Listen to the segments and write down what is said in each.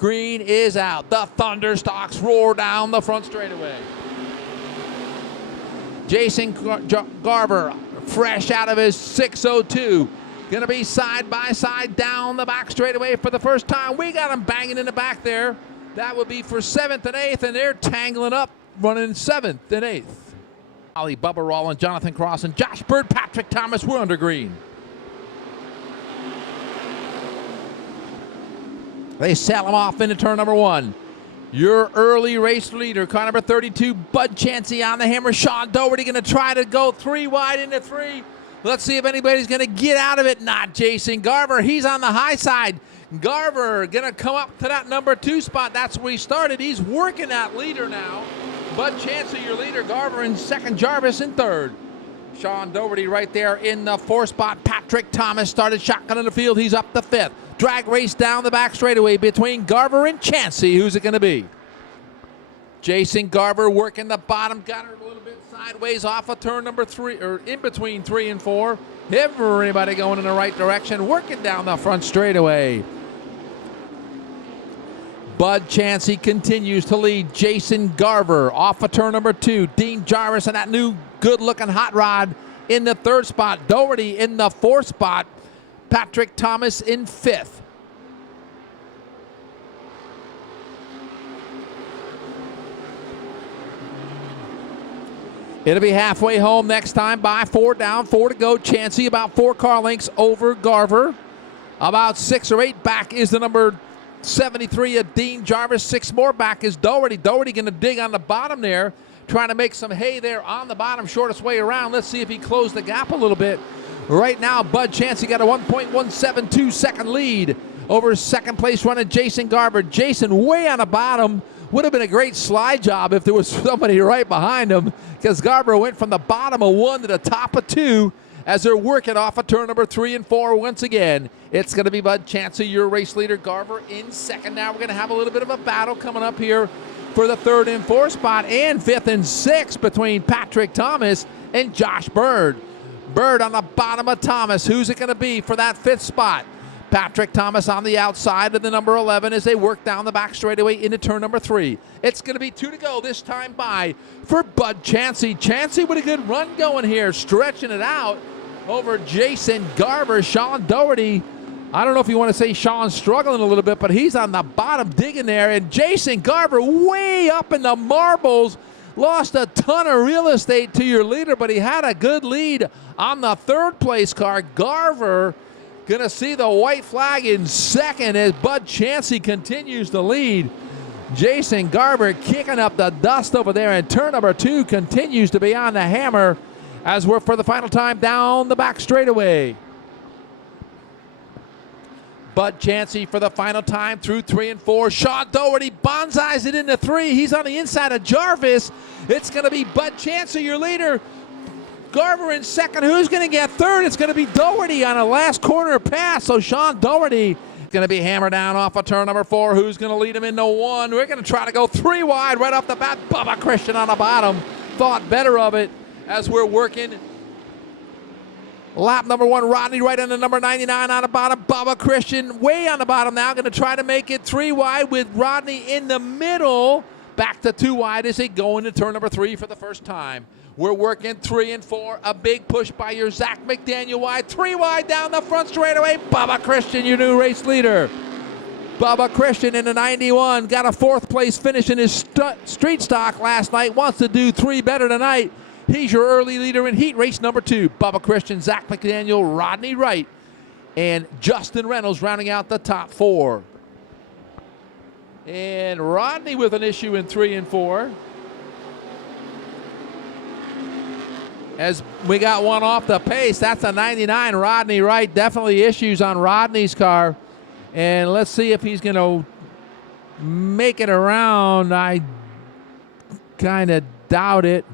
Green is out. The Thunderstocks roar down the front straightaway. Jason Garver, fresh out of his 602. Going to be side by side down the back straightaway for the first time. We got him banging in the back there. That would be for 7th and 8th, and they're tangling up, running 7th and 8th. Ollie, Bubba Rollins, Jonathan Cross, and Josh Bird, Patrick Thomas, we're under green. They sail him off into turn number 1. Your early race leader, car number 32, Bud Chansey on the hammer. Sean Doherty going to try to go 3 wide into 3. Let's see if anybody's going to get out of it. Not Jason Garver. He's on the high side. Garver going to come up to that number 2 spot. That's where he started. He's working that leader now. Bud Chansey, your leader. Garver in 2nd. Jarvis in 3rd. Sean Doherty right there in the 4th spot. Patrick Thomas started shotgun in the field. He's up the 5th. Drag race down the back straightaway between Garver and Chansey. Who's it going to be? Jason Garver working the bottom. Got her a little bit sideways off of turn number 3, or in between 3 and 4. Everybody going in the right direction. Working down the front straightaway. Bud Chansey continues to lead. Jason Garver off of turn number 2. Dean Jarvis and that new good-looking hot rod in the 3rd spot. Doherty in the 4th spot. Patrick Thomas in 5th. It'll be halfway home next time by 4 down, 4 to go. Chansey about 4 car lengths over Garver. About 6 or 8 back is the number 73 of Dean Jarvis. 6 more back is Doherty. Doherty going to dig on the bottom there, trying to make some hay there on the bottom, shortest way around. Let's see if he closed the gap a little bit. Right now, Bud Chansey got a 1.172 second lead over 2nd place runner Jason Garver. Jason way on the bottom. Would have been a great slide job if there was somebody right behind him, because Garver went from the bottom of 1 to the top of 2 as they're working off of turn number 3 and 4 once again. It's going to be Bud Chansey, your race leader. Garver in 2nd. Now we're going to have a little bit of a battle coming up here for the 3rd and 4th spot, and 5th and 6th between Patrick Thomas and Josh Bird. Bird on the bottom of Thomas. Who's it going to be for that 5th spot? Patrick Thomas on the outside of the number 11 as they work down the back straightaway into turn number 3. It's going to be 2 to go this time by for Bud Chansey. Chansey with a good run going here, stretching it out over Jason Garver. Sean Doherty, I don't know if you want to say Sean's struggling a little bit, but he's on the bottom digging there. And Jason Garver way up in the marbles. Lost a ton of real estate to your leader, but he had a good lead on the 3rd place car. Garver going to see the white flag in 2nd as Bud Chansey continues to lead. Jason Garver kicking up the dust over there, and turn number 2 continues to be on the hammer as we're for the final time down the back straightaway. Bud Chansey for the final time through 3 and 4. Sean Doherty bonsais it into 3. He's on the inside of Jarvis. It's going to be Bud Chansey, your leader. Garver in 2nd. Who's going to get 3rd? It's going to be Doherty on a last corner pass. So Sean Doherty going to be hammered down off of turn number 4. Who's going to lead him into 1? We're going to try to go 3 wide right off the bat. Bubba Christian on the bottom. Thought better of it as we're working. Lap number 1, Rodney right on the number 99 on the bottom. Bubba Christian way on the bottom now. Going to try to make it 3 wide with Rodney in the middle. Back to 2 wide as they go into turn number 3 for the first time. We're working 3 and 4. A big push by your Zach McDaniel wide. 3 wide down the front straightaway. Bubba Christian, your new race leader. Bubba Christian in the 91. Got a 4th place finish in his street stock last night. Wants to do 3 better tonight. He's your early leader in heat race number 2. Bubba Christian, Zach McDaniel, Rodney Wright, and Justin Reynolds rounding out the top 4. And Rodney with an issue in 3 and 4. As we got one off the pace, that's a 99, Rodney Wright. Definitely issues on Rodney's car. And let's see if he's going to make it around. I kind of doubt it,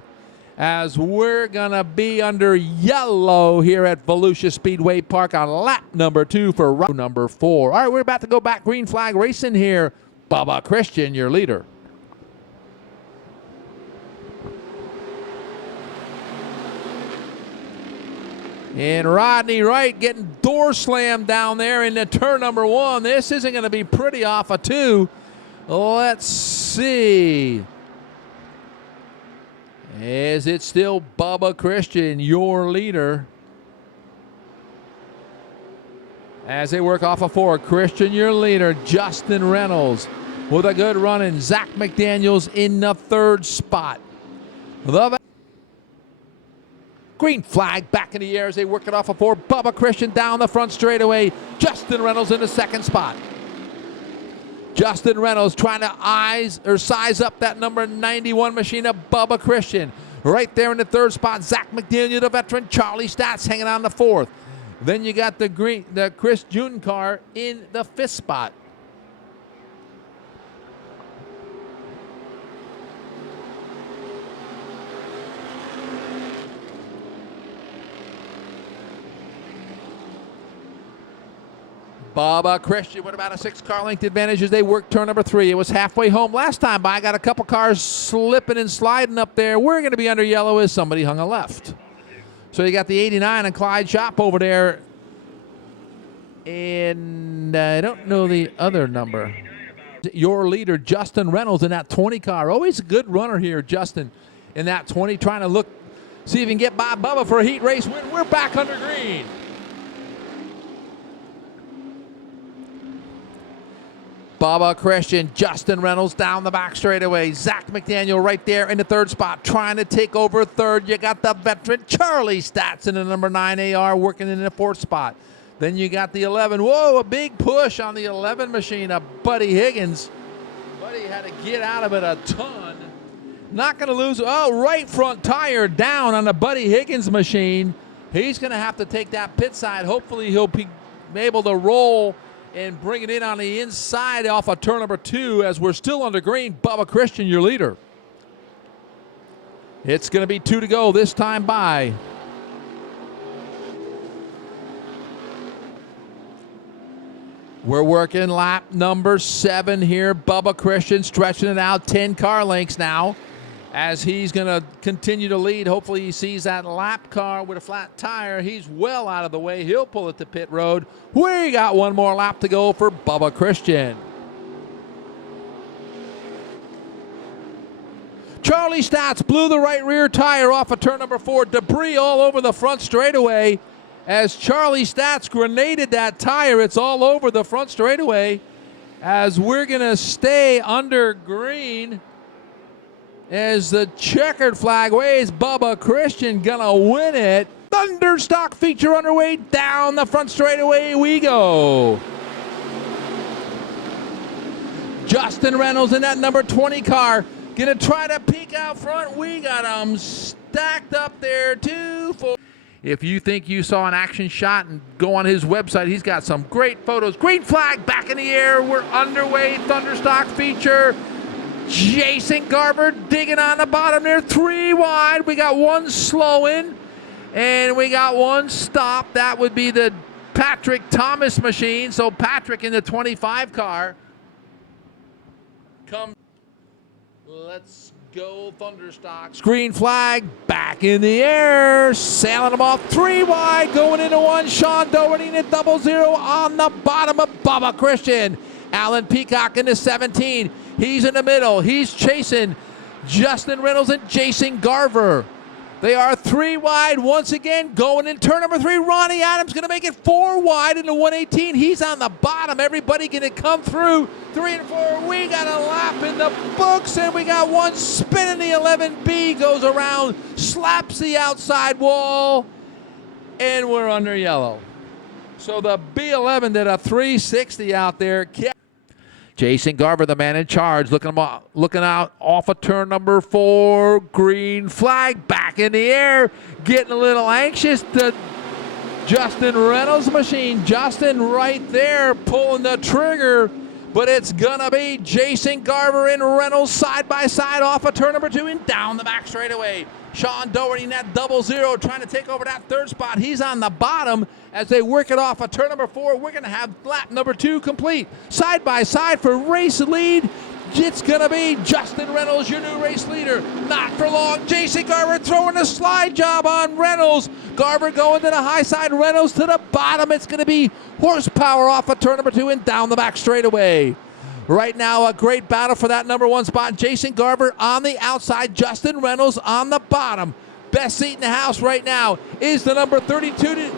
as we're going to be under yellow here at Volusia Speedway Park on lap number 2 for round number 4. All right, we're about to go back green flag racing here. Bubba Christian, your leader. And Rodney Wright getting door slammed down there into turn number 1. This isn't going to be pretty off a 2. Let's see. Is it still Bubba Christian, your leader? As they work off a 4, Christian, your leader. Justin Reynolds with a good run, and Zach McDaniels in the 3rd spot. Green flag back in the air as they work it off a 4. Bubba Christian down the front straightaway. Justin Reynolds in the 2nd spot. Justin Reynolds trying to size up that number 91 machine of Bubba Christian. Right there in the 3rd spot, Zach McDaniel, the veteran. Charlie Stats hanging on the 4th. Then you got the Chris June car in the 5th spot. Bubba Christian with about a 6-car length advantage as they work turn number 3. It was halfway home last time by. Got a couple cars slipping and sliding up there. We're going to be under yellow as somebody hung a left. So you got the 89 and Clyde Shop over there. And I don't know the other number. Your leader, Justin Reynolds, in that 20 car. Always a good runner here, Justin, in that 20, trying to see if he can get by Bubba for a heat race win. We're back under green. Bubba Christian, Justin Reynolds down the back straightaway. Zach McDaniel right there in the 3rd spot, trying to take over 3rd. You got the veteran Charlie Stats in the number 9 AR working in the 4th spot. Then you got the 11. Whoa, a big push on the 11 machine of Buddy Higgins. Buddy had to get out of it a ton. Not going to lose. Oh, right front tire down on the Buddy Higgins machine. He's going to have to take that pit side. Hopefully he'll be able to roll and bring it in on the inside off of turn number 2 as we're still under green. Bubba Christian, your leader. It's going to be 2 to go this time by. We're working lap number 7 here. Bubba Christian stretching it out 10 car lengths now as he's going to continue to lead. Hopefully he sees that lap car with a flat tire. He's well out of the way. He'll pull it to pit road. We got one more lap to go for Bubba Christian. Charlie Stats blew the right rear tire off of turn number 4. Debris all over the front straightaway. As Charlie Stats grenaded that tire, it's all over the front straightaway. As we're going to stay under green. As the checkered flag waves, Bubba Christian gonna win it. Thunderstock feature underway. Down the front straightaway we go. Justin Reynolds in that number 20 car. Gonna try to peek out front. We got them stacked up there, 2, 4. If you think you saw an action shot, and go on his website, he's got some great photos. Green flag back in the air. We're underway. Thunderstock feature. Jason Garber digging on the bottom there, 3 wide. We got 1 slow in, and we got 1 stop. That would be the Patrick Thomas machine. So Patrick in the 25 car. Let's go Thunderstocks. Green flag back in the air. Sailing them off 3 wide, going into 1. Sean Doherty at 00 on the bottom of Bubba Christian. Alan Peacock in the 17. He's in the middle. He's chasing Justin Reynolds and Jason Garver. They are 3 wide once again. Going in turn number 3. Ronnie Adams going to make it 4 wide into 118. He's on the bottom. Everybody going to come through. 3 and 4. We got a lap in the books, and we got 1 spinning. The 11B goes around, slaps the outside wall, and we're under yellow. So the B11 did a 360 out there. Jason Garver, the man in charge, looking out off of turn number 4. Green flag back in the air. Getting a little anxious. The Justin Reynolds machine. Justin right there pulling the trigger. But it's going to be Jason Garver and Reynolds side by side off of turn number 2 and down the back straightaway. Sean Doherty in that 00 trying to take over that 3rd spot. He's on the bottom as they work it off of turn number 4. We're going to have lap number 2 complete. Side by side for race lead. It's going to be Justin Reynolds, your new race leader. Not for long. Jason Garver throwing a slide job on Reynolds. Garver going to the high side. Reynolds to the bottom. It's going to be horsepower off of turn number 2 and down the back straightaway. Right now, a great battle for that number 1 spot. Jason Garver on the outside. Justin Reynolds on the bottom. Best seat in the house right now is the number 32,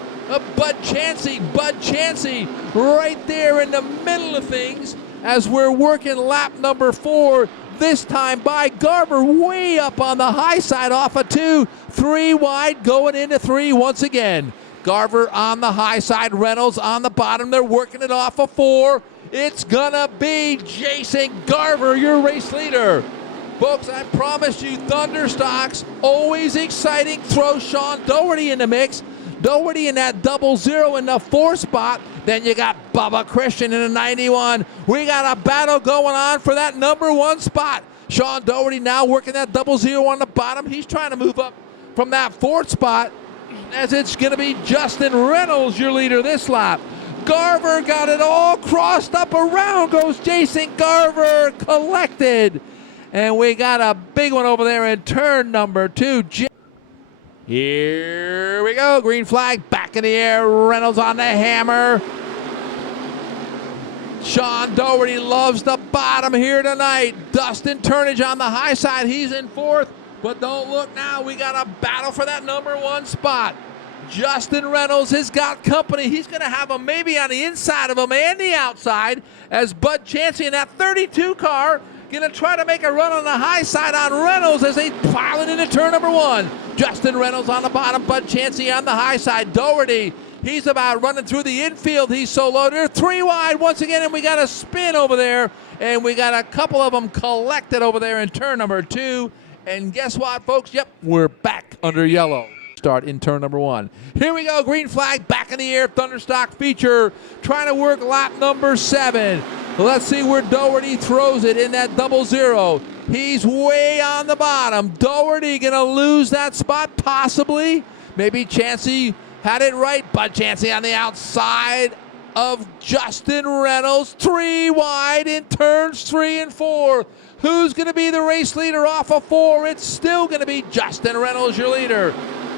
Bud Chansey. Bud Chansey right there in the middle of things as we're working lap number 4, this time by Garver way up on the high side off of 2, 3 wide going into 3 once again. Garver on the high side, Reynolds on the bottom. They're working it off of 4. It's gonna be Jason Garver, your race leader. Folks, I promised you Thunderstocks, always exciting. Throw Sean Doherty in the mix. Doherty in that 00 in the 4 spot. Then you got Bubba Christian in the 91. We got a battle going on for that number 1 spot. Sean Doherty now working that 00 on the bottom. He's trying to move up from that 4th spot as it's going to be Justin Reynolds, your leader this lap. Garver got it all crossed up. Around goes Jason Garver, collected. And we got a big one over there in turn number 2. Here we go. Green flag back in the air. Reynolds on the hammer. Sean Doherty loves the bottom here tonight. Dustin Turnage on the high side. He's in 4th. But don't look now. We got a battle for that number 1 spot. Justin Reynolds has got company. He's going to have him maybe on the inside of him and the outside as Bud Chansey in that 32 car going to try to make a run on the high side on Reynolds as they pile it into turn number 1. Justin Reynolds on the bottom, Bud Chansey on the high side. Doherty, he's about running through the infield. He's so low. They're 3 wide once again, and we got a spin over there, and we got a couple of them collected over there in turn number 2. And guess what, folks? Yep, we're back under yellow. Start in turn number 1. Here we go, green flag back in the air. Thunderstock feature trying to work lap number 7. Let's see where Doherty throws it in that 00. He's way on the bottom. Doherty gonna lose that spot possibly. Maybe Chansey had it right. Bud Chansey on the outside of Justin Reynolds. 3 wide in turns 3 and 4. Who's gonna be the race leader off of 4? It's still gonna be Justin Reynolds, your leader.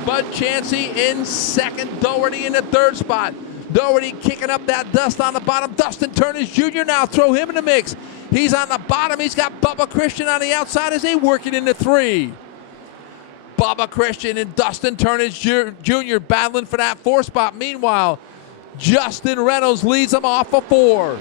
Bud Chansey in 2nd, Doherty in the 3rd spot. Doherty kicking up that dust on the bottom. Dustin Turnage Jr. now, throw him in the mix. He's on the bottom. He's got Bubba Christian on the outside as they work it into 3. Bubba Christian and Dustin Turnage Jr. battling for that 4 spot. Meanwhile, Justin Reynolds leads them off of 4.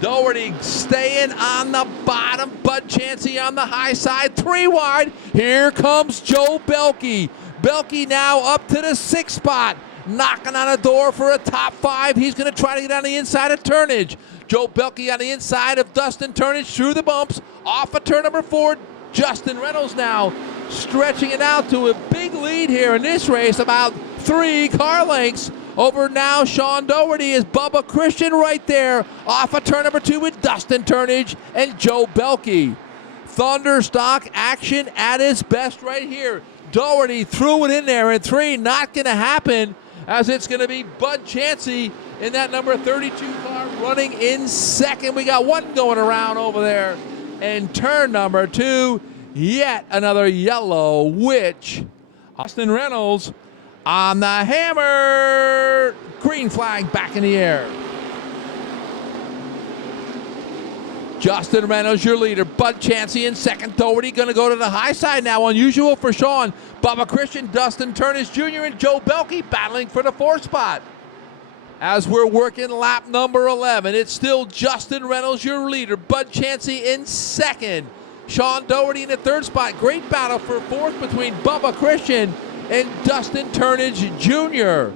Doherty staying on the bottom. Bud Chansey on the high side. 3 wide. Here comes Joe Belke. Belke now up to the 6th spot. Knocking on a door for a top 5. He's going to try to get on the inside of Turnage. Joe Belke on the inside of Dustin Turnage through the bumps. Off of turn number 4. Justin Reynolds now stretching it out to a big lead here in this race. About 3 car lengths. Over now, Sean Doherty is Bubba Christian right there off of turn number 2 with Dustin Turnage and Joe Belke. Thunderstock action at its best right here. Doherty threw it in there in 3. Not going to happen as it's going to be Bud Chansey in that number 32 car running in 2nd. We got one going around over there. And turn number 2, yet another yellow, which Justin Reynolds on the hammer. Green flag back in the air. Justin Reynolds, your leader. Bud Chansey in 2nd. Doherty going to go to the high side now. Unusual for Sean. Bubba Christian, Dustin Turnage Jr., and Joe Belke battling for the 4th spot. As we're working lap number 11, it's still Justin Reynolds, your leader. Bud Chansey in 2nd. Sean Doherty in the 3rd spot. Great battle for 4th between Bubba Christian and Dustin Turnage Jr.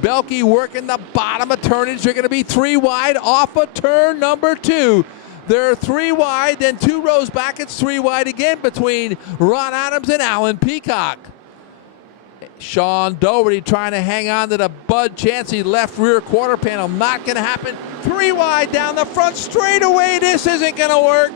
Belke working the bottom of Turnage. They're going to be 3 wide off of turn number 2. They're 3 wide, then 2 rows back. It's 3 wide again between Ron Adams and Alan Peacock. Sean Doherty trying to hang on to the Bud Chansey left rear quarter panel. Not going to happen. 3 wide down the front straightaway. This isn't going to work.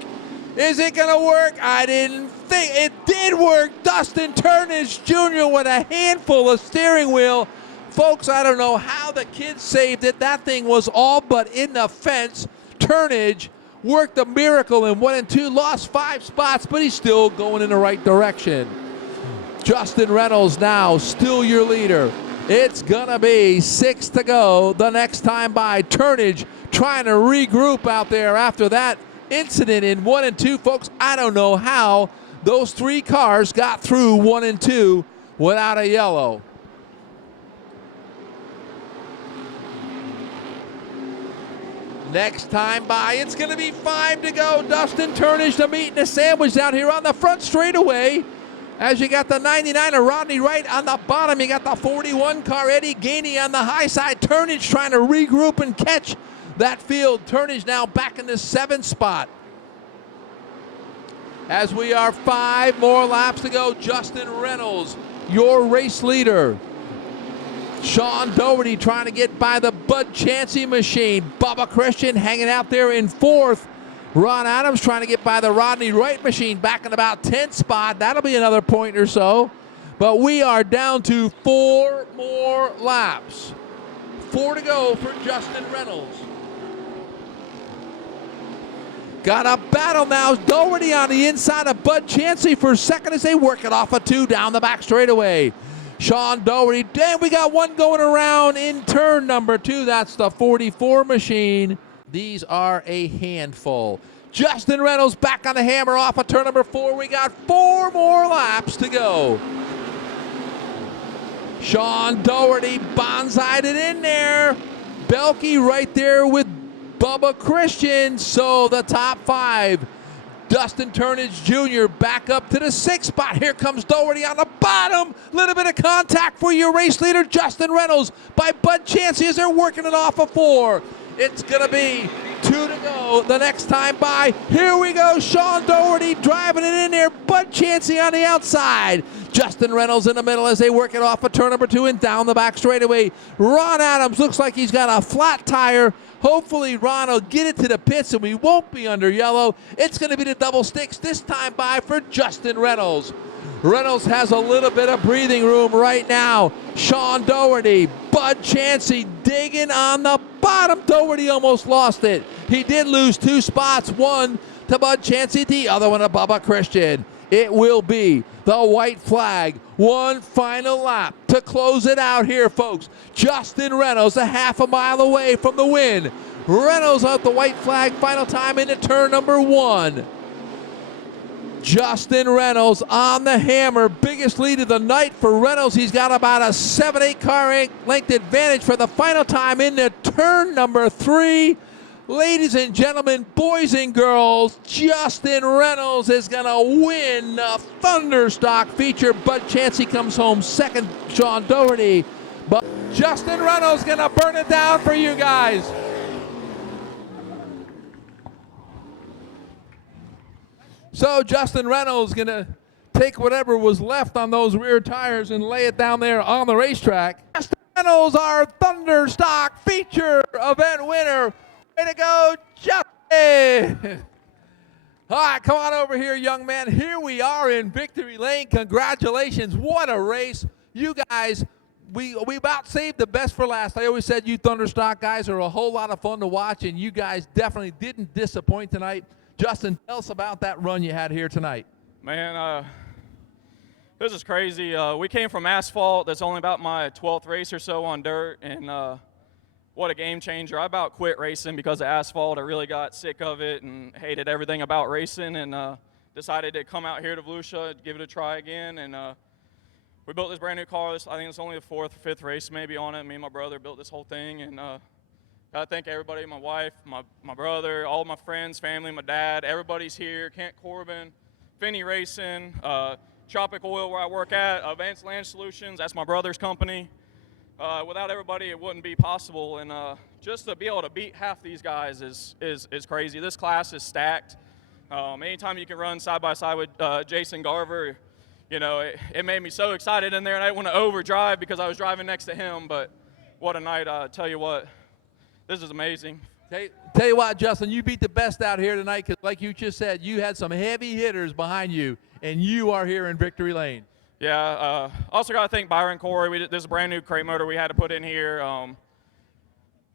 Is it going to work? I didn't think it did work. Dustin Turnage Jr. with a handful of steering wheel. Folks, I don't know how the kids saved it. That thing was all but in the fence. Turnage worked a miracle in 1 and 2, lost 5 spots, but he's still going in the right direction. Justin Reynolds now still your leader. It's gonna be 6 to go the next time by. Turnage trying to regroup out there after that incident in 1 and 2. Folks, I don't know how those 3 cars got through 1 and 2 without a yellow. Next time by, it's going to be 5 to go. Dustin Turnage, the meat and the sandwich down here on the front straightaway. As you got the 99 of Rodney Wright on the bottom, you got the 41 car, Eddie Gainey on the high side. Turnage trying to regroup and catch that field. Turnage now back in the 7th spot. As we are 5 more laps to go, Justin Reynolds, your race leader. Sean Doherty trying to get by the Bud Chansey machine. Bubba Christian hanging out there in 4th. Ron Adams trying to get by the Rodney Wright machine back in about 10th spot. That'll be another point or so. But we are down to 4 more laps. 4 to go for Justin Reynolds. Got a battle now. Doherty on the inside of Bud Chansey for second as they work it off a 2 down the back straightaway. Sean Doherty, damn, we got one going around in turn number 2. That's the 44 machine. These are a handful. Justin Reynolds back on the hammer off of turn number 4. We got 4 more laps to go. Sean Doherty bonsai'd it in there. Belke right there with Bubba Christian. So the top 5. Dustin Turnage Jr. back up to the 6th spot. Here comes Doherty on the bottom. Little bit of contact for your race leader, Justin Reynolds, by Bud Chansey as they're working it off of 4. It's going to be 2 to go the next time by. Here we go. Sean Doherty driving it in there. Bud Chansey on the outside. Justin Reynolds in the middle as they work it off of turn number 2 and down the back straightaway. Ron Adams looks like he's got a flat tire. Hopefully Ron will get it to the pits and we won't be under yellow. It's going to be the double sticks this time by for Justin Reynolds. Reynolds has a little bit of breathing room right now. Sean Doherty, Bud Chansey digging on the bottom. Doherty almost lost it. He did lose 2 spots, one to Bud Chansey, the other one to Bubba Christian. It will be the white flag. One final lap to close it out here, folks. Justin Reynolds a half a mile away from the win. Reynolds out the white flag, final time into turn number 1. Justin Reynolds on the hammer. Biggest lead of the night for Reynolds. He's got about a 7-8 car length advantage for the final time into turn number 3. Ladies and gentlemen, boys and girls, Justin Reynolds is going to win the Thunderstock feature. Bud Chansey comes home second, Sean Doherty. But Justin Reynolds going to burn it down for you guys. So Justin Reynolds going to take whatever was left on those rear tires and lay it down there on the racetrack. Justin Reynolds, our Thunderstock feature event winner. Way to go, Justin! All right, come on over here, young man. Here we are in Victory Lane. Congratulations. What a race. You guys, we about saved the best for last. I always said you Thunderstock guys are a whole lot of fun to watch, and you guys definitely didn't disappoint tonight. Justin, tell us about that run you had here tonight. Man, this is crazy. We came from asphalt. That's only about my 12th race or so on dirt, and what a game changer. I about quit racing because of asphalt. I really got sick of it and hated everything about racing, and decided to come out here to Volusia, give it a try again. And we built this brand new car. I think it's only the 4th or 5th race maybe on it. Me and my brother built this whole thing, and gotta thank everybody, my wife, my brother, all my friends, family, my dad, everybody's here. Kent Corbin, Finney Racing, Tropic Oil where I work at, Advanced Land Solutions, that's my brother's company. Without everybody, it wouldn't be possible, and just to be able to beat half these guys is crazy. This class is stacked. Anytime you can run side by side with Jason Garver, you know, it made me so excited in there, and I didn't want to overdrive because I was driving next to him. But what a night! Tell you what, this is amazing. Tell you what, Justin, you beat the best out here tonight because, like you just said, you had some heavy hitters behind you, and you are here in Victory Lane. Yeah, also got to thank Byron Corey. This is a brand new crate motor we had to put in here.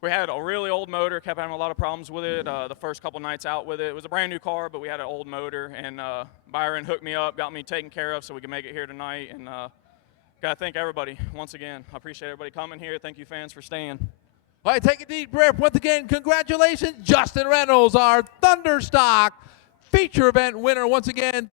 We had a really old motor, kept having a lot of problems with it the first couple nights out with it. It was a brand new car, but we had an old motor, and Byron hooked me up, got me taken care of so we could make it here tonight. And got to thank everybody once again. I appreciate everybody coming here. Thank you, fans, for staying. All right, take a deep breath. Once again, congratulations, Justin Reynolds, our Thunderstock feature event winner once again.